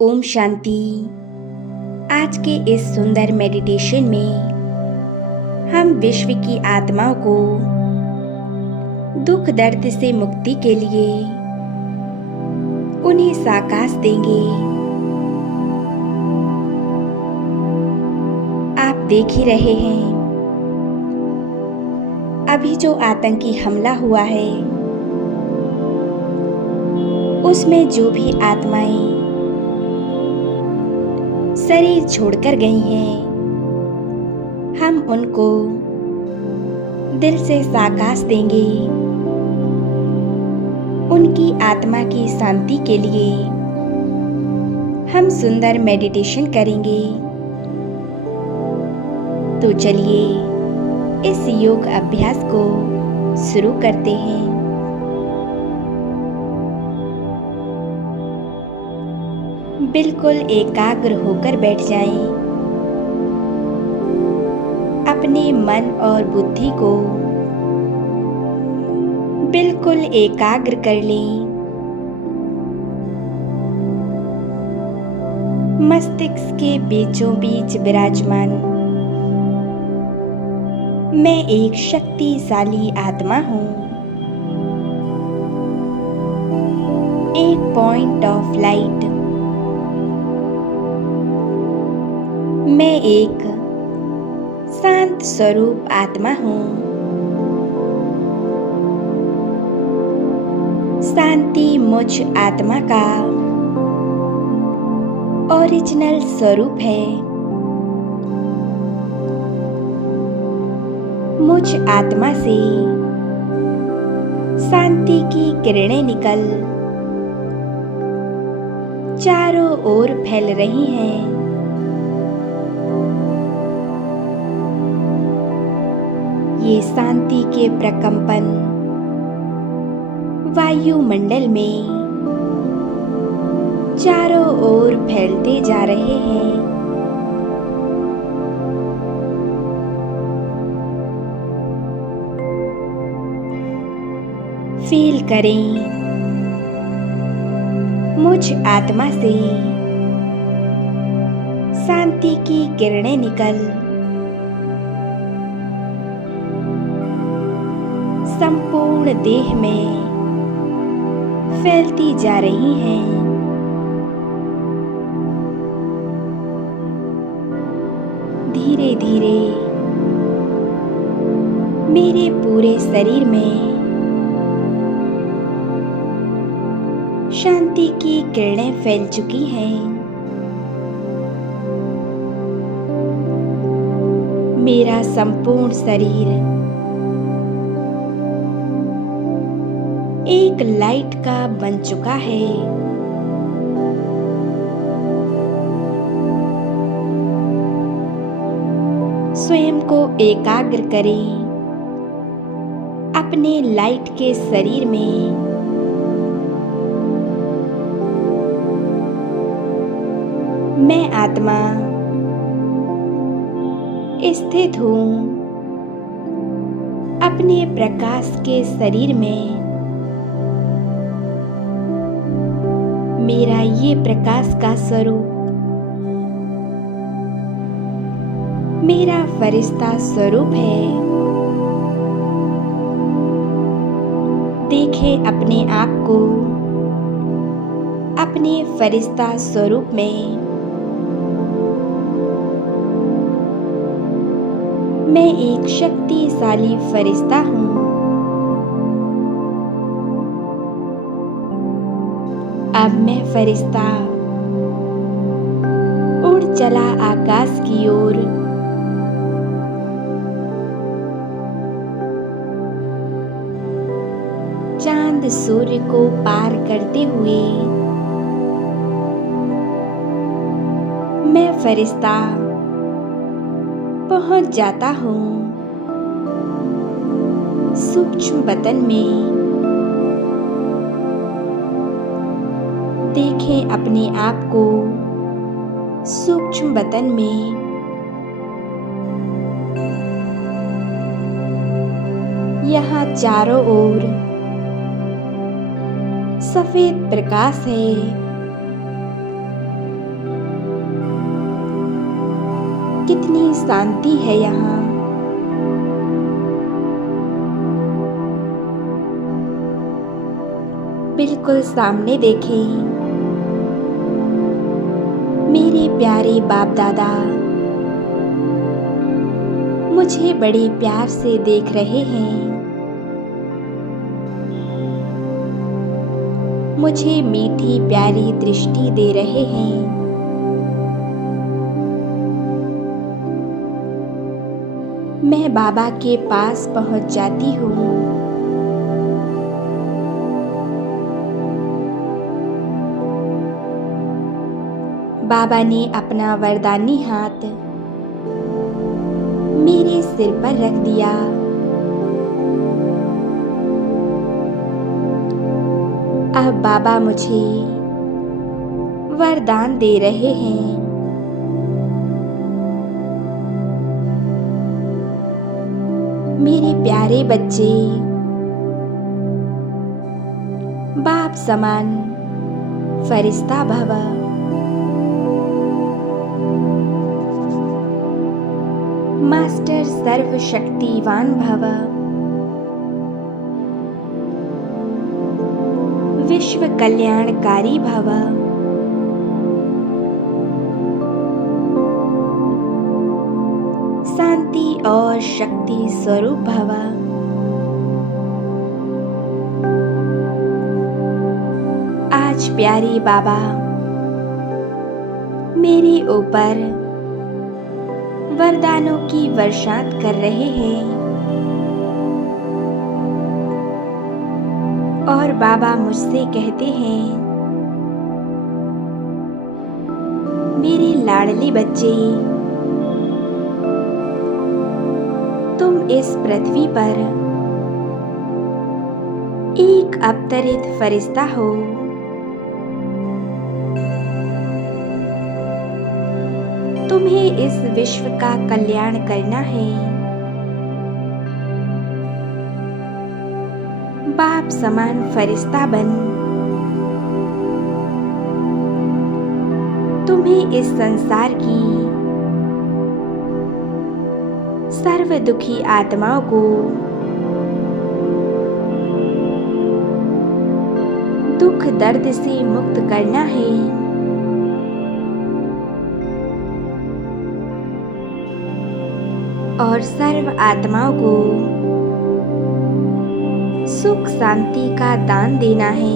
ओम शांति। आज के इस सुंदर मेडिटेशन में हम विश्व की आत्माओं को दुख दर्द से मुक्ति के लिए उन्हें साकाश देंगे। आप देख ही रहे हैं अभी जो आतंकी हमला हुआ है उसमें जो भी आत्माएं शरीर छोड़कर गई हैं, हम उनको दिल से साकाश देंगे। उनकी आत्मा की शांति के लिए हम सुंदर मेडिटेशन करेंगे। तो चलिए इस योग अभ्यास को शुरू करते हैं। बिल्कुल एकाग्र होकर बैठ जाएं। अपने मन और बुद्धि को बिल्कुल एकाग्र कर लें। मस्तिष्क के बीचों बीच विराजमान मैं एक शक्तिशाली आत्मा हूँ। एक पॉइंट ऑफ लाइट। मैं एक शांत स्वरूप आत्मा हूँ। शांति मुझ आत्मा का ओरिजिनल स्वरूप है। मुझ आत्मा से शांति की किरणें निकल चारों ओर फैल रही हैं। ये शांति के प्रकंपन वायुमंडल में चारों ओर फैलते जा रहे हैं। फील करें मुझ आत्मा से शांति की किरणें निकल संपूर्ण देह में फैलती जा रही हैं। धीरे धीरे मेरे पूरे शरीर में शांति की किरणें फैल चुकी हैं। मेरा संपूर्ण शरीर एक लाइट का बन चुका है। स्वयं को एकाग्र करें अपने लाइट के शरीर में। मैं आत्मा स्थित हूँ अपने प्रकाश के शरीर में। मेरा ये प्रकाश का स्वरूप मेरा फरिश्ता स्वरूप है। देखें अपने आप को अपने फरिश्ता स्वरूप में। मैं एक शक्तिशाली फरिश्ता हूँ। अब मैं फरिश्ता उड़ चला आकाश की ओर। चांद सूर्य को पार करते हुए मैं फरिश्ता पहुंच जाता हूँ सूक्ष्म वतन में। देखें अपने आप को सूक्ष्म वतन में। यहाँ चारों ओर सफेद प्रकाश है। कितनी शांति है यहाँ। बिल्कुल सामने देखें, मेरे प्यारे बाप दादा मुझे बड़े प्यार से देख रहे हैं। मुझे मीठी प्यारी दृष्टि दे रहे हैं। मैं बाबा के पास पहुंच जाती हूँ। बाबा ने अपना वरदानी हाथ मेरे सिर पर रख दिया। अब बाबा मुझे वरदान दे रहे हैं। मेरे प्यारे बच्चे, बाप समान फरिश्ता भव। मास्टर सर्वशक्तिवान भव। विश्व कल्याणकारी भव। शांति और शक्ति स्वरूप भव। आज प्यारे बाबा मेरे ऊपर वरदानों की वर्षात कर रहे हैं और बाबा मुझसे कहते हैं, मेरे लाडले बच्चे, तुम इस पृथ्वी पर एक अवतरित फरिश्ता हो। तुम्हें इस विश्व का कल्याण करना है। बाप समान फरिश्ता बन तुम्हें इस संसार की सर्व दुखी आत्माओं को दुख दर्द से मुक्त करना है। और सर्व आत्माओं को सुख शांति का दान देना है।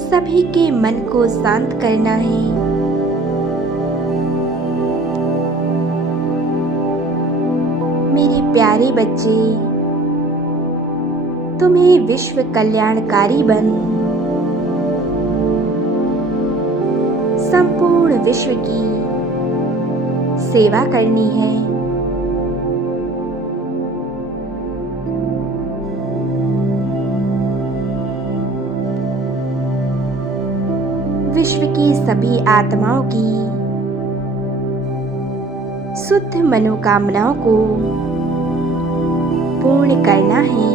सभी के मन को शांत करना है। मेरे प्यारे बच्चे, तुम्हें विश्व कल्याणकारी बन संपूर्ण विश्व की सेवा करनी है। विश्व की सभी आत्माओं की शुद्ध मनोकामनाओं को पूर्ण करना है।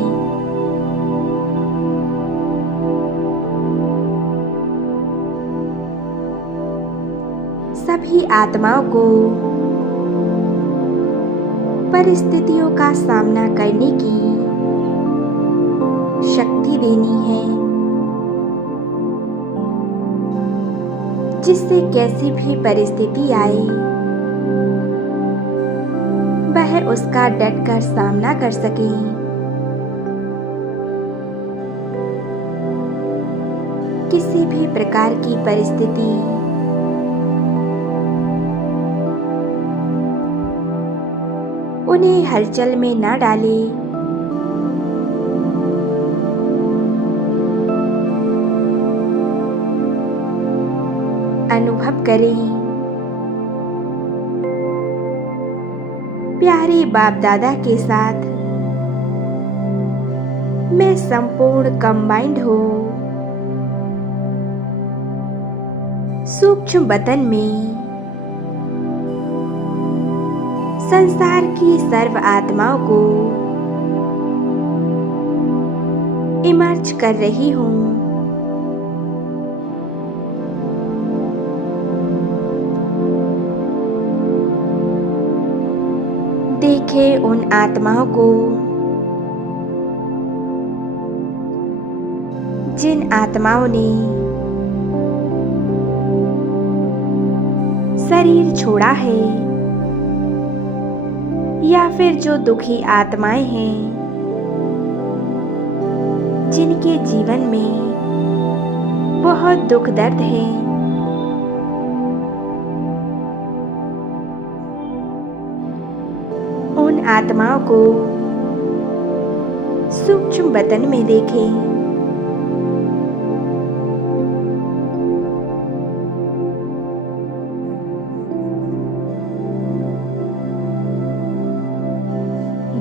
सभी आत्माओं को परिस्थितियों का सामना करने की शक्ति देनी है, जिससे कैसी भी परिस्थिति आए वह उसका डटकर सामना कर सके। किसी भी प्रकार की परिस्थिति उन्हें हलचल में न डाले। अनुभव करें, प्यारे बाप दादा के साथ मैं संपूर्ण कंबाइंड हूँ। सूक्ष्म बतन में संसार की सर्व आत्माओं को इमर्ज कर रही हूँ। देखें उन आत्माओं को जिन आत्माओं ने शरीर छोड़ा है, या फिर जो दुखी आत्माएं हैं जिनके जीवन में बहुत दुख दर्द है। उन आत्माओं को सूक्ष्म बदन में देखें।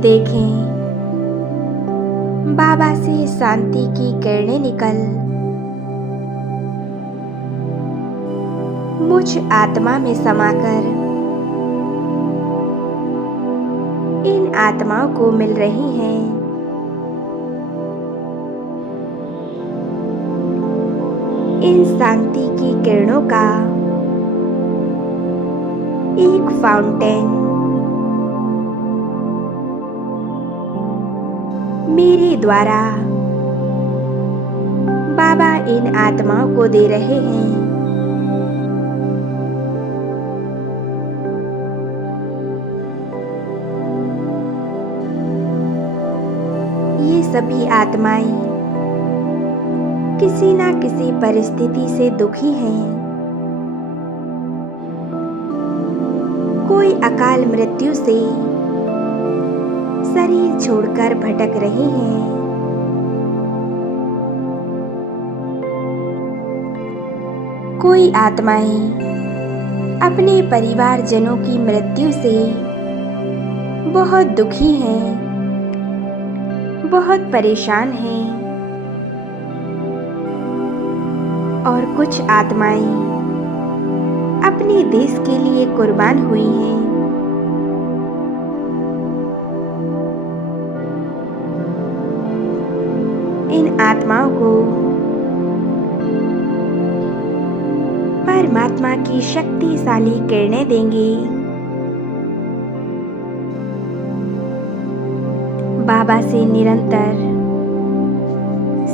देखें बाबा से शांति की किरणें निकल मुझ आत्मा में समाकर इन आत्माओं को मिल रही हैं। इन शांति की किरणों का एक फाउंटेन मेरे द्वारा बाबा इन आत्माओं को दे रहे हैं। ये सभी आत्माएं किसी ना किसी परिस्थिति से दुखी हैं। कोई अकाल मृत्यु से शरीर छोड़कर भटक रही हैं। कोई आत्माएं अपने परिवारजनों की मृत्यु से बहुत दुखी हैं, बहुत परेशान हैं। और कुछ आत्माएं अपने देश के लिए कुर्बान हुई हैं। इन आत्माओं को परमात्मा की शक्तिशाली किरणें देंगे। बाबा से निरंतर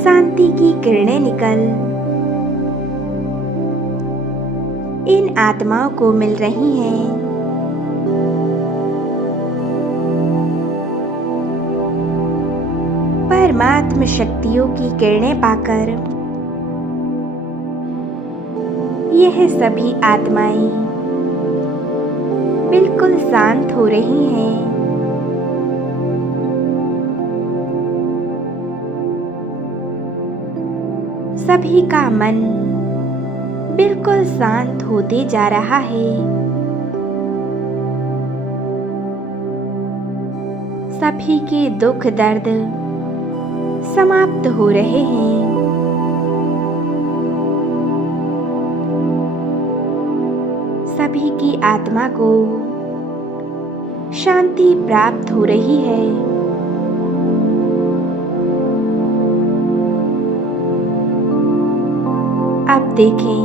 शांति की किरणें निकल इन आत्माओं को मिल रही हैं। परमात्म शक्तियों की किरणें पाकर यह सभी आत्माएं बिल्कुल शांत हो रही हैं। सभी का मन बिल्कुल शांत होते जा रहा है। सभी के दुख दर्द समाप्त हो रहे हैं। सभी की आत्मा को शांति प्राप्त हो रही है। अब देखें,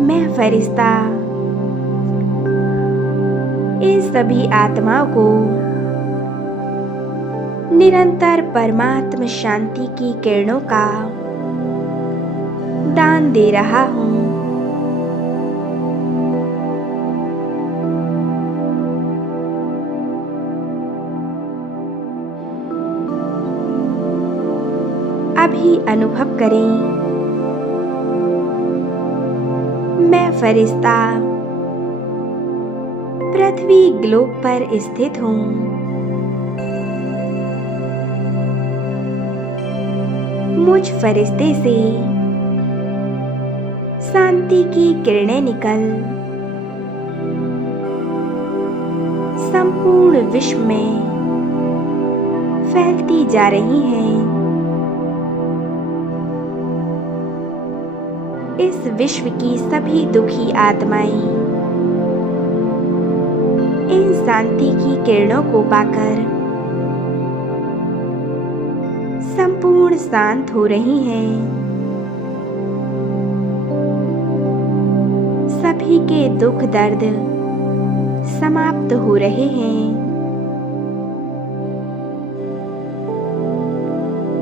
मैं फरिश्ता इन सभी आत्माओं को निरंतर परमात्म शांति की किरणों का दान दे रहा हूँ। अभी अनुभव करें, मैं फरिश्ता पृथ्वी ग्लोब पर स्थित हूँ। मुझ फरिश्ते से शांति की किरणें निकल संपूर्ण विश्व में फैलती जा रही हैं। इस विश्व की सभी दुखी आत्माएं इन शांति की किरणों को पाकर संपूर्ण शांत हो रही हैं। सभी के दुख दर्द समाप्त हो रहे हैं।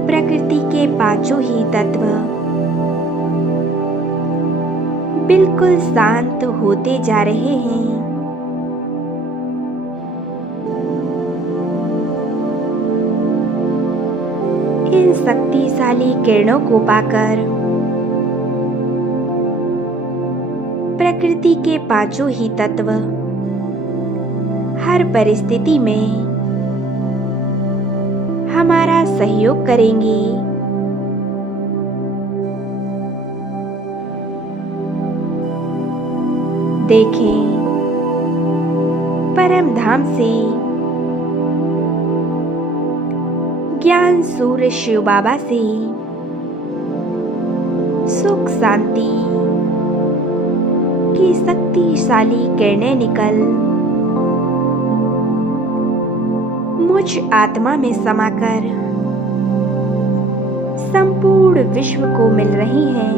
प्रकृति के पांचों ही तत्व बिल्कुल शांत होते जा रहे हैं। इन शक्तिशाली किरणों को पाकर प्रकृति के पांचों ही तत्व हर परिस्थिति में हमारा सहयोग करेंगे। देखें, परम धाम से ज्ञान सूर्य शिव बाबा से सुख शांति की शक्तिशाली किरणें निकल मुझ आत्मा में समाकर संपूर्ण विश्व को मिल रही हैं।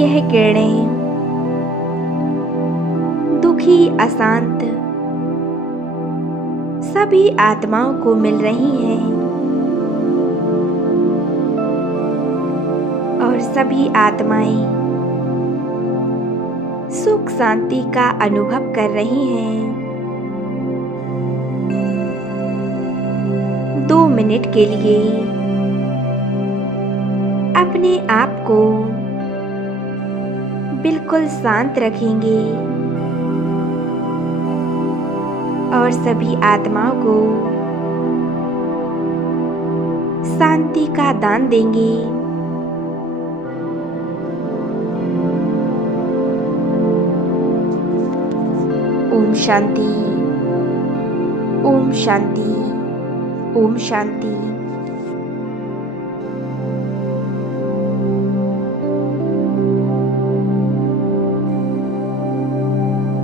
यह किरणें दुखी, अशांत सभी आत्माओं को मिल रही हैं और सभी आत्माएं सुख शांति का अनुभव कर रही हैं। 2 मिनट के लिए अपने आप को बिल्कुल शांत रखेंगे और सभी आत्माओं को शांति का दान देंगे। ओम शांति, ओम शांति, ओम शांति।